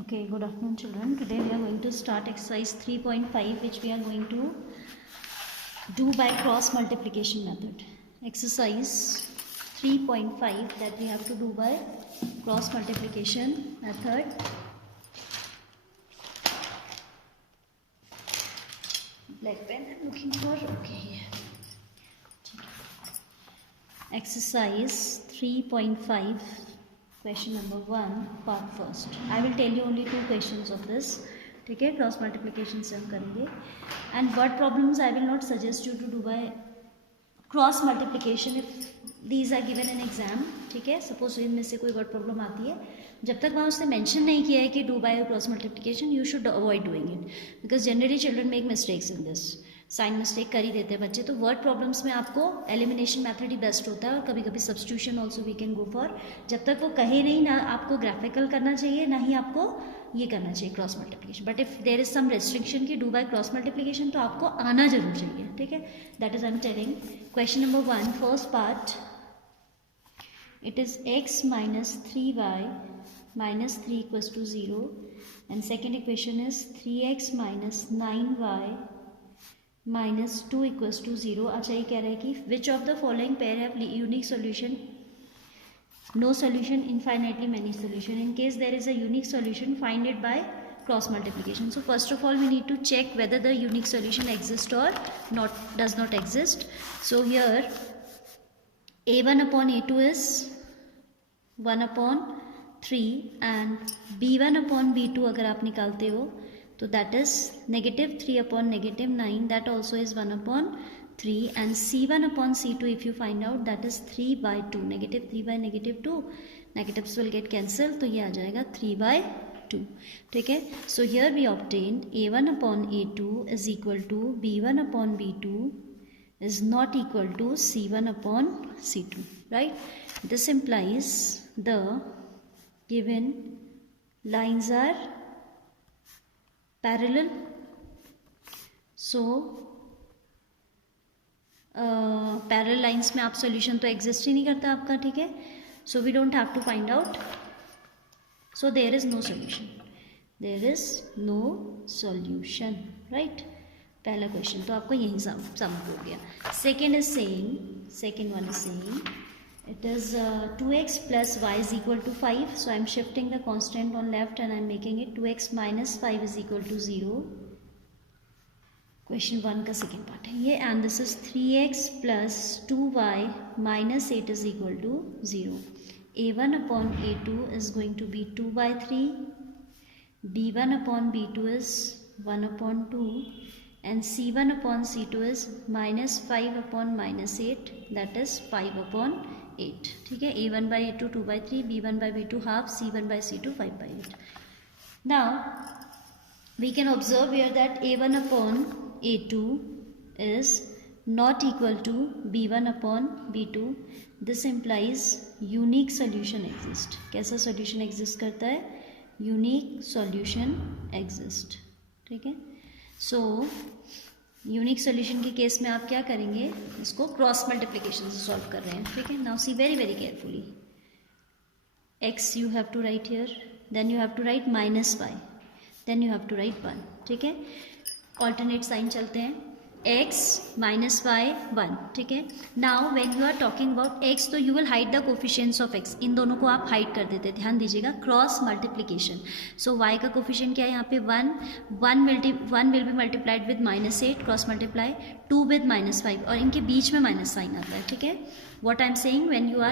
Okay, good afternoon children. Today we are going to start exercise 3.5 which we are going to do by cross multiplication method. Exercise 3.5 that we have to do by cross multiplication method. Black pen I'm looking for. Okay. Exercise 3.5 question number 1 part first. I will tell you only 2 questions of this. ठीक है, cross multiplication से हम करेंगे and word problems I will not suggest you to do by cross multiplication if these are given in exam. ठीक है, suppose इनमें से कोई वर्ड प्रॉब्लम आती है, जब तक वहाँ उसने मेंशन नहीं किया है कि do by cross multiplication you should avoid doing it because generally children make mistakes in this. Sign mistake कर ही देते हैं बच्चे. तो वर्ड प्रॉब्लम्स में आपको एलिमिनेशन मेथड ही बेस्ट होता है और कभी कभी substitution also we can go for. जब तक वो कहे नहीं, ना आपको ग्राफिकल करना चाहिए ना ही आपको ये करना चाहिए cross multiplication. But if there is some restriction की डू बाय क्रॉस मल्टीप्लिकेशन तो आपको आना जरूर चाहिए. ठीक है, that is I am telling. Question number 1 first part, it is x minus 3y minus 3 equals to 0 and second equation is 3x minus 9y minus 2 equals to 0. अच्छा, ये कह रहा है कि which of the following pair have unique solution? No solution, infinitely many solution. In case there is a unique solution, find it by cross multiplication. So first of all we need to check whether the unique solution exists or not, does not exist. So here a1 upon a2 is 1 upon 3 and b1 upon b2 अगर आप निकालते हो तो that is negative 3 upon negative 9, that also is 1 upon 3 and c1 upon c2 if you find out that is 3 by 2. negative 3 by negative 2, negatives will get cancelled तो ये आ जाएगा 3 by 2. ठीक है, so here we obtained a1 upon a2 is equal to b1 upon b2 is not equal to c1 upon c2, right? This implies the given lines are parallel. So parallel lines में आप solution तो exist ही नहीं करता आपका. ठीक है, so we don't have to find out. So there is no solution. There is no solution, right? पहला question तो आपको यहीं समझ हो गया. Second is saying, second one is saying it is 2x plus y is equal to 5. So I am shifting the constant on left and I am making it 2x minus 5 is equal to 0. Question 1 का second part है ये. And this is 3x plus 2y minus 8 is equal to 0. a1 upon a2 is going to be 2 by 3. b1 upon b2 is 1 upon 2 and c1 upon c2 is minus 5 upon minus 8, that is 5 upon 8. ठीक है, a1 by a2 2 by 3, b1 by b2 half, c1 by c2 5 by 8. Now we can observe here that a1 upon a2 is not equal to b1 upon b2. This implies unique solution exists. कैसा solution exist करता है? Unique solution exist. ठीक है, so unique solution के case में आप क्या करेंगे, इसको क्रॉस मल्टीप्लिकेशन से सॉल्व कर रहे हैं. ठीक है, now see very very carefully. X you have to write here, then you have to write minus y, then you have to write 1. ठीक है, ऑल्टरनेट साइन चलते हैं. x minus y 1. ठीक है, now when you are talking about x तो you will hide the coefficients of x. इन दोनों को आप हाइड कर देते. ध्यान दीजिएगा, क्रॉस मल्टीप्लिकेशन. सो y का कोफिशिएंट क्या है यहाँ पे 1 will be multiplied with minus 8 cross multiply, 2 with minus 5 और इनके बीच में माइनस साइन आता है. ठीक है, what I am saying, when you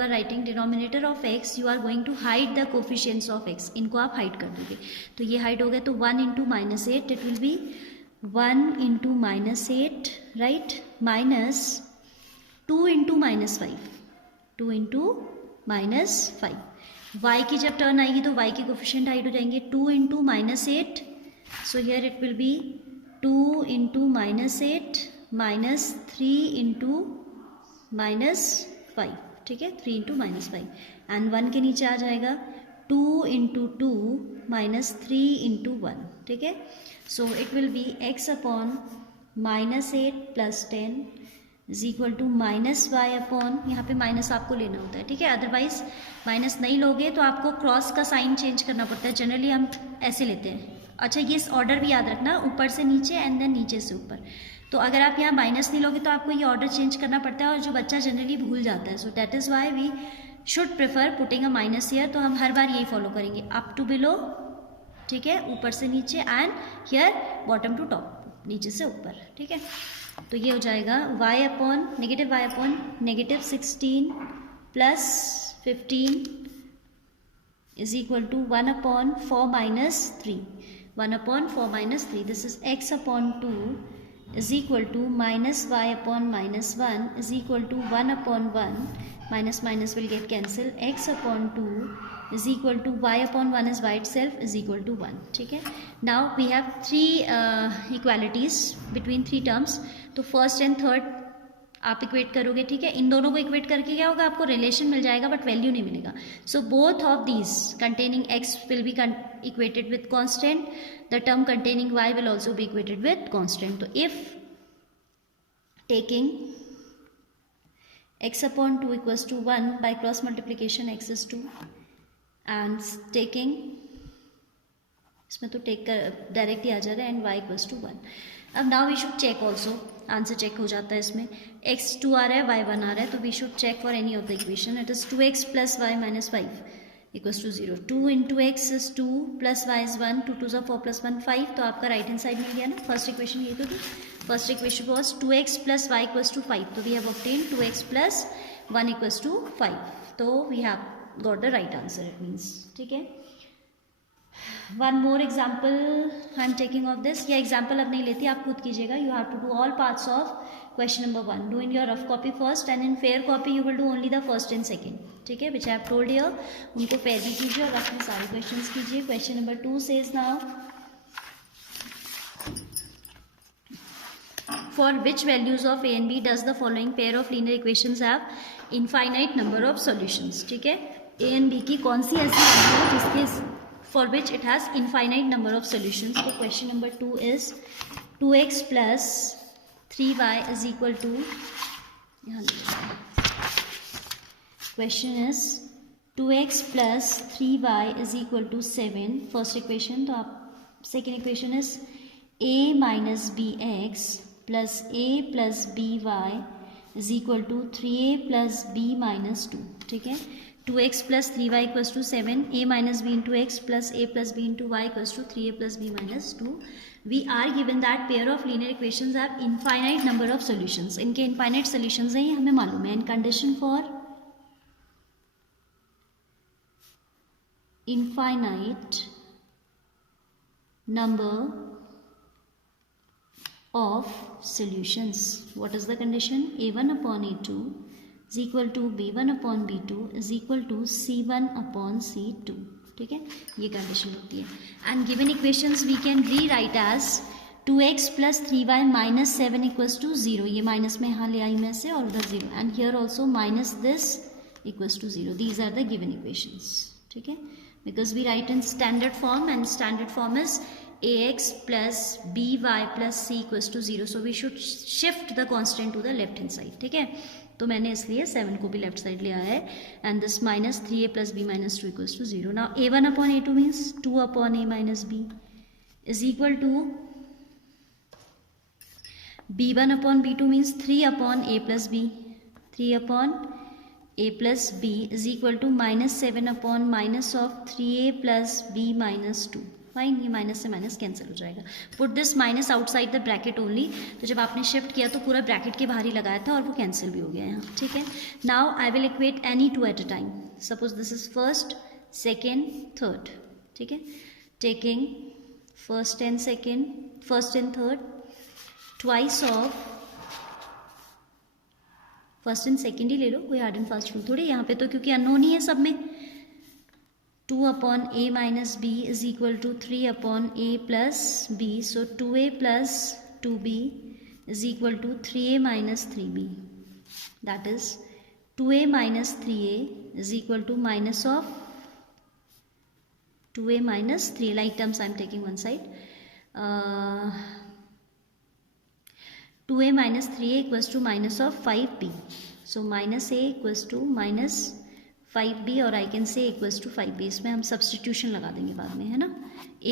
are writing denominator of x you are going to hide the coefficients of x. इनको आप hide कर दोगे तो ये हाइड हो गया. तो 1 into minus 8 it will be 1 into minus 8, right, minus 2 into minus 5, 2 into minus 5. y की जब टर्न आएगी तो y के कोफिशिएंट हाइड हो जाएंगे. 2 into minus 8, so here it will be 2 into minus 8 minus 3 into minus 5. ठीक है, 3 into minus 5 and 1 के नीचे आ जाएगा 2 into 2 minus 3 into 1. ठीक है, so it will be x upon minus 8 plus 10 is equal to minus y upon, यहाँ पे minus आपको लेना होता है, ठीक है, अदरवाइज माइनस नहीं लोगे तो आपको क्रॉस का साइन चेंज करना पड़ता है, जनरली हम ऐसे लेते हैं। अच्छा, ये ऑर्डर भी याद रखना, ऊपर से नीचे एंड देन नीचे से ऊपर। तो अगर आप यहाँ माइनस नहीं लोगे तो आपको ये ऑर्डर चेंज करना पड़ता है, और जो बच्चा जनरली भूल जाता है, so that is why we should prefer putting a minus here. तो हम हर बार यही फॉलो करेंगे, अप टू बिलो, ठीक है, ऊपर से नीचे, and here bottom to top, नीचे से ऊपर, ठीक है। तो ये हो जाएगा y upon negative 16 plus 15 is equal to 1 upon 4 minus 3, 1 upon 4 minus 3, this is x upon 2 is equal to minus y upon minus 1 is equal to 1 upon 1, minus minus will get cancelled, x upon 2 is equal to y upon 1 is y itself is equal to 1, ठीक है। now we have three equalities between three terms, तो first and third आप equate करोगे, ठीक है। इन दोनों को equate करके क्या होगा, आपको रिलेशन मिल जाएगा बट वैल्यू नहीं मिलेगा। So both of these containing x will be equated with constant, the term containing y will also be equated with constant. तो if taking x upon 2 equals to 1 by cross multiplication x is 2 and taking, इसमें तो take कर directly आ जा रहा है, and y equals to 1। अब now we should check also, answer check हो जाता है इसमें, x 2 आ रहा है, y 1 आ रहा है, तो we should check for any of the equation. It is 2x plus y minus 5 equals to 0, 2 into x is 2 plus y is 1, 2 2 4 plus 1 5, तो आपका राइट हैंड साइड मिल गया ना। फर्स्ट इक्वेशन ये तो थी, first equation was 2x plus y equals to 5, तो we have obtain 2x plus 1 equals to 5, तो we have got the right answer, it means, ठीक है। One more example I am taking of this, या example अब नहीं लेती, आप खुद कीजिएगा। You have to do all parts of question number 1, do in your rough copy first and in fair copy you will do only the first and second, ठीक है, विच आई have told here, उनको fair भी कीजिए और rough में सारे question कीजिए। Question number 2 says now, for which values of a and b does the following pair of linear equations have infinite number of solutions, ठीक है। a and b की कौन सी ऐसी वैल्यू है जिसके for which it has infinite number of solutions। तो question number 2 is 2x plus 3y is equal to, question is 2x plus 3y is equal to 7, first equation। तो आप second equation is a minus bx plus a plus by is equal to 3a plus b minus 2, ठीक है। 2x plus 3y equals to 7, a minus b into x plus a plus b into y equals to 3a plus b minus 2. We are given that pair of linear equations have infinite number of solutions. इनके infinite solutions हैं, ये हमें मालूम है। And condition for infinite number of solutions, what is the condition? a1 upon a2 is equal to b1 upon b2 is equal to c1 upon c2, ठीक है, ये condition होती है। And given equations we can rewrite as 2x plus 3y minus 7 equals to 0, ये minus में यहाँ ले आई मैं से, और उधर 0, and here also minus this equals to 0, these are the given equations, ठीक है, because we write in standard form and standard form is ax plus by plus c equals to 0, so we should shift the constant to the left hand side, ठीक है। तो मैंने इसलिए 7 को भी left side ले आया है, and this minus 3a plus b minus 2 equals to 0। Now a1 upon a2 means 2 upon a minus b is equal to b1 upon b2 means 3 upon a plus b, 3 upon a plus b is equal to minus 7 upon minus of 3a plus b minus 2, fine, ये minus से minus cancel हो जाएगा। Put this minus outside the bracket only, तो जब आपने shift किया तो पूरा ब्रैकेट के बाहर ही लगाया था और वो कैंसिल भी हो गया यहाँ, ठीक है। Now I will equate any two at a time, suppose this is first, second, third, ठीक है, taking first and second, first and third, twice of first and second ही ले लो, कोई हार्ड एंड फास्ट रूल थोड़ी यहाँ पे, तो क्योंकि अननोन ही है सब में। 2 upon a minus b is equal to 3 upon a plus b, so 2a plus 2b is equal to 3a minus 3b, that is 2a minus 3a is equal to minus of 2a minus 3, like terms I am taking one side, 2a minus 3a equals to minus of 5b. So minus a equals to minus 5b और I can say equals to 5b. इसमें हम substitution लगा देंगे बाद में, है ना.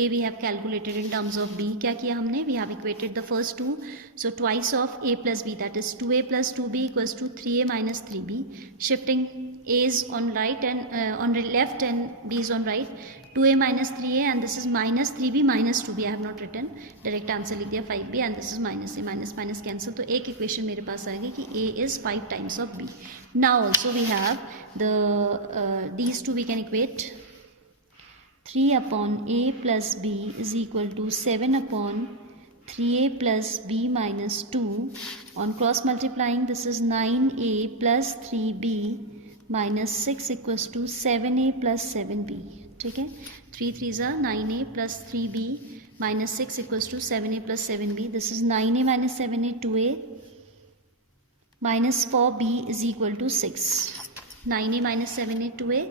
a we have calculated in terms of b. क्या किया हमने? We have equated the first two. So twice of a plus b, that is 2a plus 2b equals to 3a minus 3b. Shifting a is on right and on left and b is on right. 2a minus 3a and this is minus 3b minus 2b. I have not written, direct answer लिख दिया 5b and this is minus a, minus minus cancel. तो एक equation मेरे पास आ गई कि a is 5 times of b. Now also we have the these two we can equate. 3 upon a plus b is equal to 7 upon 3a plus b minus 2. On cross multiplying, this is 9a plus 3b minus 6 equals to 7a plus 7b. ठीक है, 3 3s are 9a plus 3b minus 6 equals to 7a plus 7b. This is 9a minus 7a 2a minus 4b is equal to 6. 9a minus 7a 2a,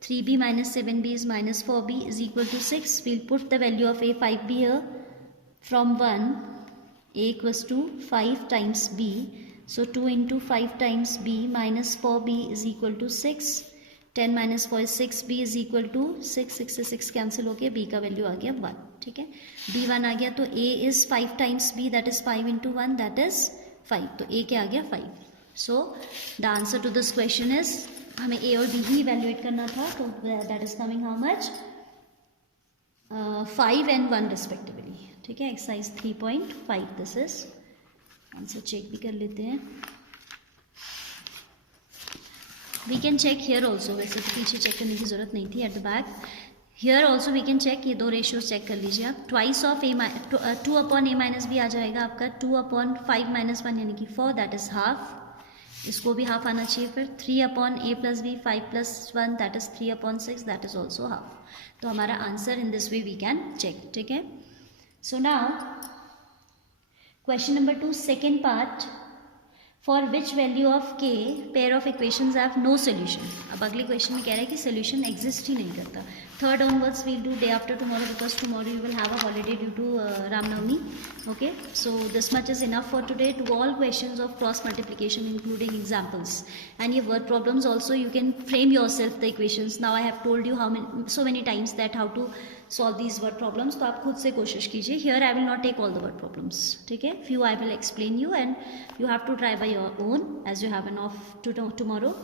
3b minus 7b is minus 4b is equal to 6. We'll put the value of a 5b here. From 1, a equals to 5 times b. So 2 into 5 times b minus 4b is equal to 6. 10 minus 4 is 6, b is equal to 6, 6 से 6 cancel हो गया, b का value आ गया 1. ठीक है, b 1 आ गया तो a is 5 times b, that is 5 into 1, that is 5. तो a क्या आ गया 5. So the answer to this question is, हमें a और b ही इवेल्युएट करना था, तो that is coming how much? 5 and 1 respectively. ठीक है, exercise 3.5 this is. Answer check भी कर लेते हैं. We can check here also. वैसे तो पीछे चेक करने की ज़रूरत नहीं थी, at the back. Here also we can check. ये दो रेशियोज चेक कर लीजिए आप. Twice of a 2 upon a minus b आ जाएगा आपका 2 upon 5 minus 1 यानी कि 4, that is half. इसको भी हाफ आना चाहिए. फिर 3 upon a plus b 5 plus 1, that is 3 upon 6, that is also half. तो हमारा answer in this way we can check. ठीक है. So now question number 2, second part. For which value of k pair of equations have no solution. अब अगले question में कह रहा है कि सोल्यूशन एग्जिस्ट ही नहीं करता. Third onwards we'll do day after tomorrow because tomorrow you will have a holiday due to Ramnavami. Okay, so this much is enough for today. Do all questions of cross multiplication including examples and ये word problems also you can frame yourself the equations. Now I have told you so many times that how to solve these word problems. तो आप खुद से कोशिश कीजिए. Here I will not take all the word problems. ठीक है, few I will explain you and you have to try by your own as you have an of tomorrow.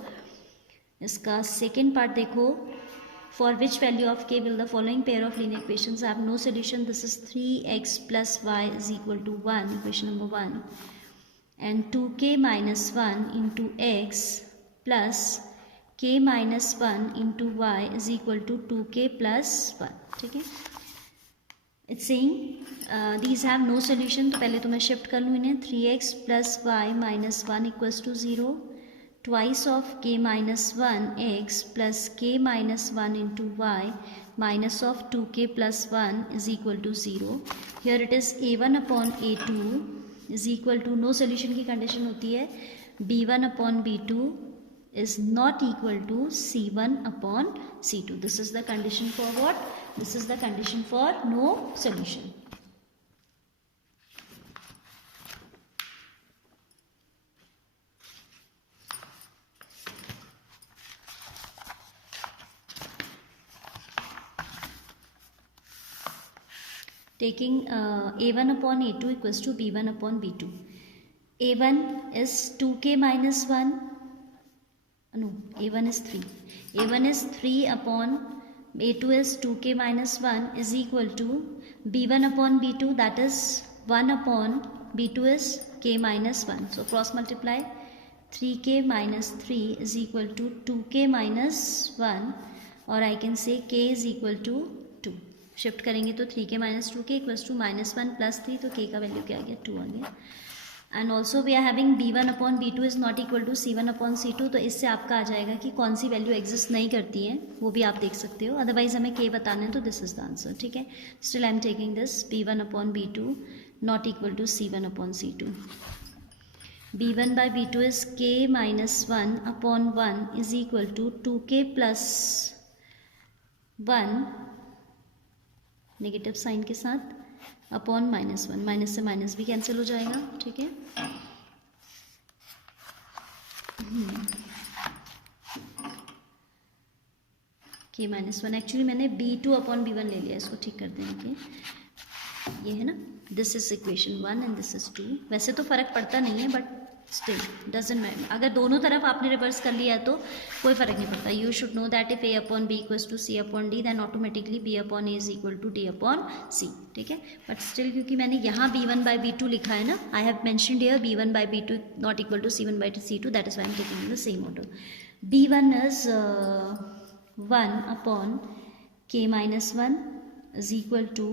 इसका second part देखो. For which value of k will the following pair of linear equations have no solution? This is 3x plus y is equal to 1, equation number 1, and 2k minus 1 into x plus k minus 1 into y is equal to 2k plus 1. ठीक है, it's saying these have no solution. तो पहले तो मैं shift कर लूँ इन्हें. 3x plus y minus 1 equals to 0. Twice of k minus 1 x plus k minus 1 into y minus of 2k plus 1 is equal to 0. Here it is a1 upon a2 is equal to, no solution की condition होती है, b1 upon b2 is not equal to c1 upon c2. This is the condition for what? This is the condition for no solution. Taking a1 upon a2 equals to b1 upon b2. a1 is 2k minus 1. No, a1 is 3. a1 is 3 upon a2 is 2k minus 1 is equal to b1 upon b2, that is 1 upon b2 is k minus 1. So cross multiply. 3k minus 3 is equal to 2k minus 1, or I can say k is equal to 2. Shift करेंगे तो 3k minus 2k equals to -1 plus 3, तो k का value क्या आ गया 2 आ गया. And also we are having b1 upon b2 is not equal to c1 upon c2. तो इससे आपका आ जाएगा कि कौन सी वैल्यू एग्जिस्ट नहीं करती है, वो भी आप देख सकते हो. अदरवाइज हमें k बताना है, तो दिस इज द आंसर. ठीक है, still I am taking this b1 upon b2 not equal to c1 upon c2. b1 by b2 is k minus 1 upon 1 is equal to 2k plus 1 negative sign के साथ upon -1, minus से minus भी cancel हो जाएगा, ठीक है। k -1 actually मैंने b2 upon b1 ले लिया, इसको ठीक कर देंगे। ये है ना, this is equation 1 and this is 2। वैसे तो फ़र्क पड़ता नहीं है, बट स्टिल डजंट मैटर। अगर दोनों तरफ आपने रिवर्स कर लिया तो कोई फ़र्क नहीं पड़ता। You should know that if a upon b equals to c upon d, then automatically b upon a is equal to d upon c, ठीक है। बट स्टिल क्योंकि मैंने यहाँ b1 बाई b2 लिखा है ना, I have mentioned here b1 by b2 not equal to c1 by c2, that is why I am taking the same order. b1 is 1 upon k -1 is equal to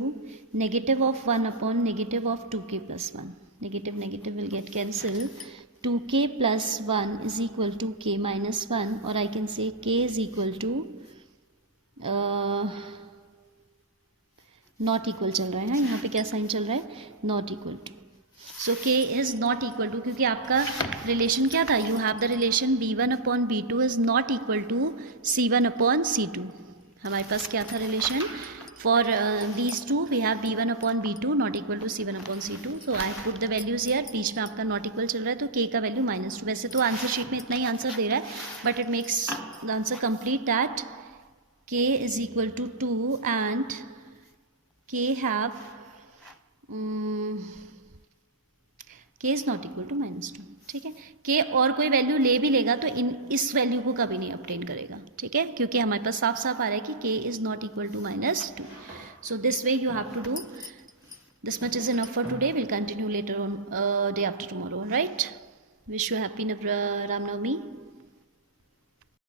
negative of 1 upon negative of 2k plus 1. Negative negative will get cancelled. 2k plus 1 is equal to k minus 1, or I can say k is equal to not equal चल रहा है ना, यहाँ पे क्या sign चल रहा है, not equal to. So k is not equal to, क्योंकि आपका रिलेशन क्या था, you have the relation b1 upon b2 is not equal to c1 upon c2. हमारे पास क्या था relation, for these two we have b1 upon b2 not equal to c1 upon c2. so I have put the values here. बीच में आपका not equal चल रहा है तो k का वैल्यू -2। वैसे तो आंसर शीट में इतना ही आंसर दे रहा है, but it makes the answer complete that k is equal to 2 and k have k is not equal to -2, ठीक है। k और कोई वैल्यू ले भी लेगा तो इस वैल्यू को कभी नहीं अपटेन करेगा, ठीक है, क्योंकि हमारे पास साफ साफ आ रहा है कि k is not equal to -2. So this way you have to do. This much is enough for today. We'll continue later on day after tomorrow, right? Wish you happy Ram Navami.